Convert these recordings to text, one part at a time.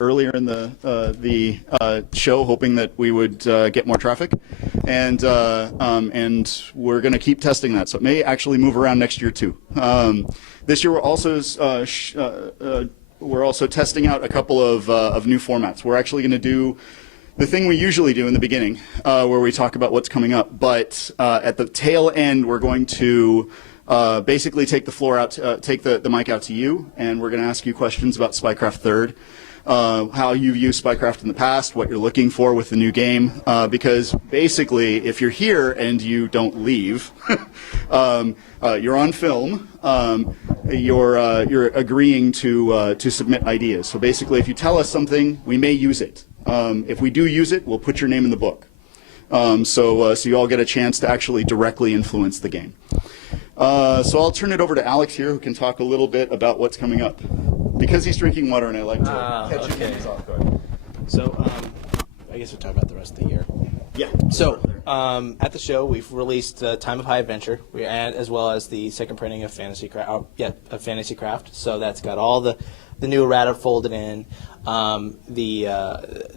earlier in the show, hoping that we would get more traffic, and we're going to keep testing that. So it may actually move around next year too. This year we're also testing out a couple of new formats. We're actually going to do the thing we usually do in the beginning, where we talk about what's coming up, but at the tail end, we're going to basically take the floor out, take the mic out to you, and we're going to ask you questions about Spycraft 3rd, how you've used Spycraft in the past, what you're looking for with the new game, because basically, if you're here and you don't leave, you're on film. You're agreeing to submit ideas. So basically, if you tell us something, we may use it. If we do use it, we'll put your name in the book. So you all get a chance to actually directly influence the game. So I'll turn it over to Alex here, who can talk a little bit about what's coming up. Because he's drinking water, and I like to catch him when he's off guard. So I guess we'll talk about the rest of the year. Yeah. So at the show, we've released Time of High Adventure, as well as the second printing of Fantasy Craft. So that's got all the new errata folded in. The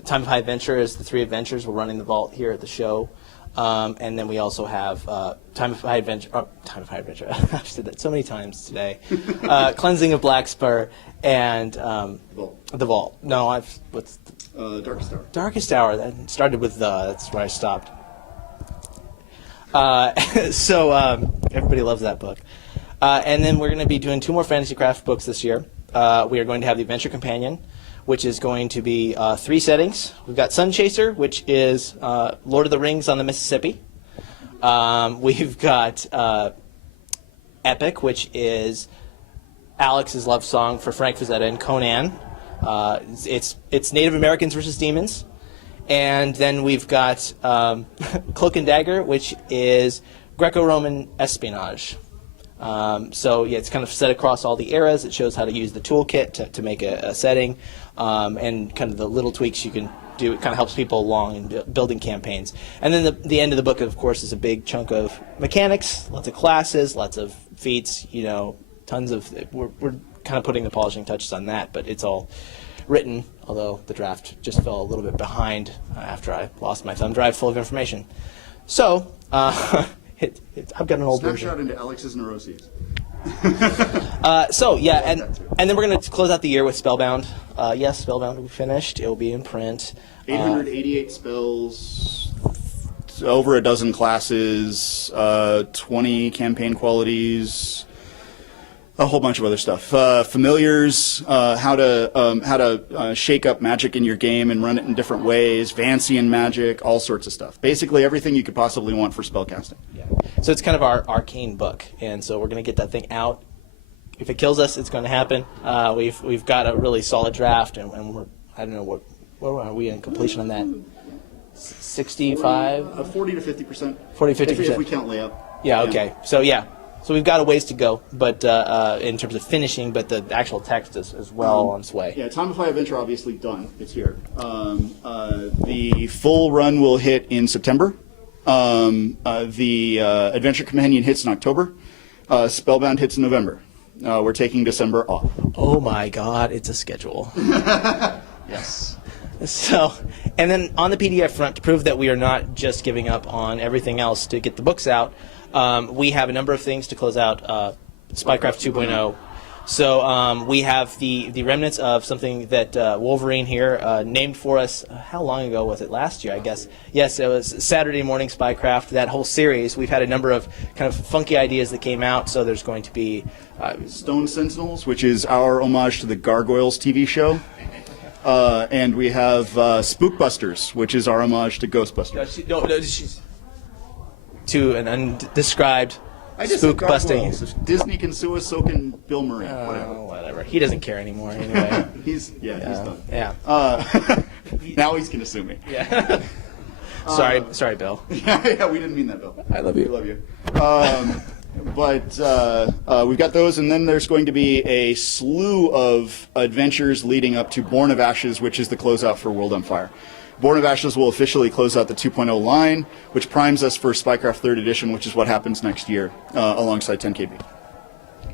Time of High Adventure is the 3 adventures. We're running the vault here at the show. And then we also have Time of High Adventure. I've said that so many times today. Cleansing of Black Spur and the Vault. No, what's Darkest Hour. Darkest Hour. That started with that's where I stopped. Everybody loves that book. And then we're going to be doing 2 more Fantasy Craft books this year. We are going to have the Adventure Companion, which is going to be 3 settings. We've got Sun Chaser, which is Lord of the Rings on the Mississippi. We've got Epic, which is Alex's love song for Frank Frazetta and Conan. It's Native Americans versus demons. And then we've got Cloak and Dagger, which is Greco-Roman espionage. It's kind of set across all the eras. It shows how to use the toolkit to make a setting, and kind of the little tweaks you can do. It kind of helps people along in building campaigns. And then the end of the book, of course, is a big chunk of mechanics, lots of classes, lots of feats, tons of... We're kind of putting the polishing touches on that, but it's all written, although the draft just fell a little bit behind after I lost my thumb drive full of information. So... I've got an old version. Snapshot into Alex's neuroses. And then we're going to close out the year with Spellbound. Yes, Spellbound will be finished. It will be in print. 888 spells, over a dozen classes, 20 campaign qualities, a whole bunch of other stuff. Familiars, how to shake up magic in your game and run it in different ways, Vancian magic, all sorts of stuff. Basically everything you could possibly want for spellcasting. Yeah. So it's kind of our arcane book, and so we're going to get that thing out. If it kills us, it's going to happen. We've got a really solid draft, and we're, I don't know, where are we in completion on that? 65? 40 to 50%. 40 50%. If we count layup. Yeah, okay. So we've got a ways to go, but in terms of finishing, but the actual text is well on its way. Yeah, Time of High Adventure obviously done. It's here. The full run will hit in September. The Adventure Companion hits in October. Spellbound hits in November. We're taking December off. Oh my God, it's a schedule. Yes. So, and then on the PDF front, to prove that we are not just giving up on everything else to get the books out, we have a number of things to close out Spycraft 2.0. So we have the remnants of something that Wolverine here named for us. How long ago was it? Last year, I guess. Yes, it was Saturday Morning Spycraft. That whole series, we've had a number of kind of funky ideas that came out. So there's going to be Stone Sentinels, which is our homage to the Gargoyles TV show. And we have Spookbusters, which is our homage to Ghostbusters. No, she's to an undescribed spook busting. Disney can sue us, so can Bill Murray. Whatever. He doesn't care anymore anyway. He's done. Yeah. Now he's gonna sue me. Yeah. Sorry, Bill. Yeah, we didn't mean that, Bill. I love you. We love you. But we've got those, and then there's going to be a slew of adventures leading up to Born of Ashes, which is the closeout for World on Fire. Born of Ashes will officially close out the 2.0 line, which primes us for Spycraft 3rd Edition, which is what happens next year alongside 10KB.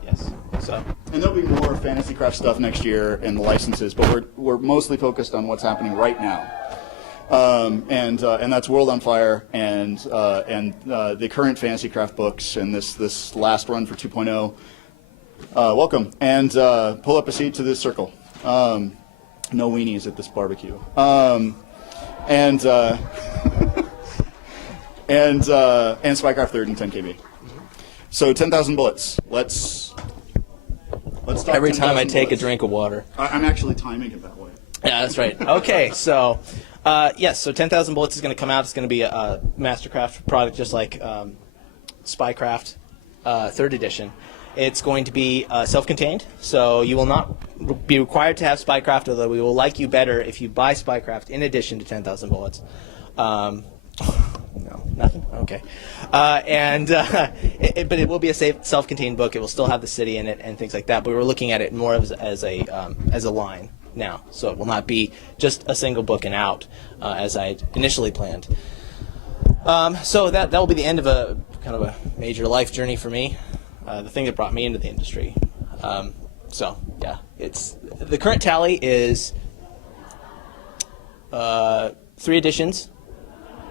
Yes. So. And there'll be more Fantasy Craft stuff next year and the licenses, but we're mostly focused on what's happening right now. And that's World on Fire and the current Fantasy Craft books and this last run for 2.0. Welcome, and pull up a seat to this circle. No weenies at this barbecue. And Spycraft 3rd and 10 KB. So 10,000 bullets. Let's talk. Every time I take bullets. a drink of water. I'm actually timing it that way. Yeah, that's right. Okay, so yes, so 10,000 bullets is going to come out. It's going to be a Mastercraft product, just like Spycraft 3rd edition. It's going to be self-contained, so you will not be required to have Spycraft, although we will like you better if you buy Spycraft in addition to 10,000 bullets. No, nothing? Okay. But it will be a self-contained book. It will still have the city in it and things like that, but we're looking at it more as a line now, so it will not be just a single book and out as I initially planned. So that will be the end of a kind of a major life journey for me. The thing that brought me into the industry. So yeah, the current tally is 3 editions,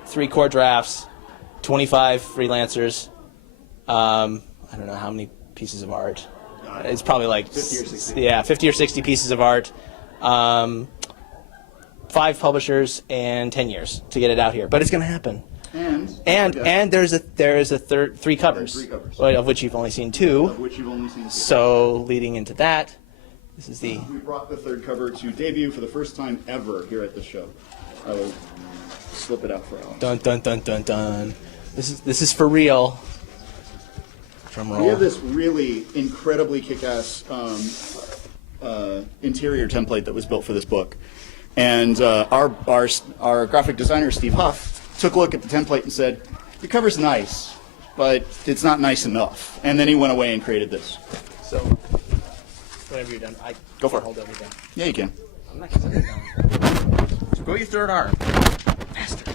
3 core drafts, 25 freelancers. I don't know how many pieces of art. It's probably like 50 or 60. Yeah, 50 or 60 pieces of art. 5 publishers and 10 years to get it out here, but it's going to happen. And there is 3 covers, 3 covers, of which you've only seen 2. Of which you've only seen 2. So leading into that, this is the. We brought the 3rd cover to debut for the first time ever here at the show. I will slip it out for Alex. Dun dun dun dun dun. This is for real. Drum roll. We have this really incredibly kick-ass interior template that was built for this book, and our graphic designer Steve Huff took a look at the template and said, "Your cover's nice, but it's not nice enough." And then he went away and created this. So whenever you're done, Go for it. Hold everything. Yeah, you can. I'm not gonna set it down. So go your 3rd arm. Faster.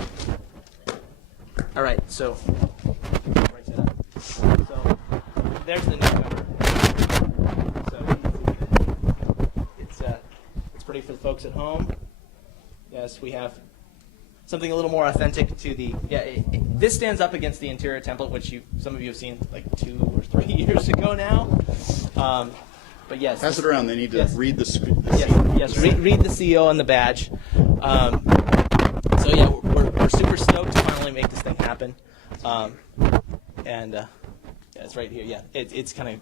All right, so right side up. So there's the new cover. So it's pretty for the folks at home. Yes, we have something a little more authentic to the. Yeah, this stands up against the interior template, which some of you have seen like 2 or 3 years ago now. But yes, Pass it around. They need to yes. read the Yes, read the CO on the badge. So yeah, we're super stoked to finally make this thing happen. Yeah, it's right here. Yeah, it's kind of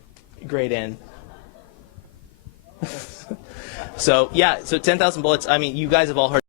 grayed in. So yeah, so 10,000 bullets. I mean, you guys have all heard.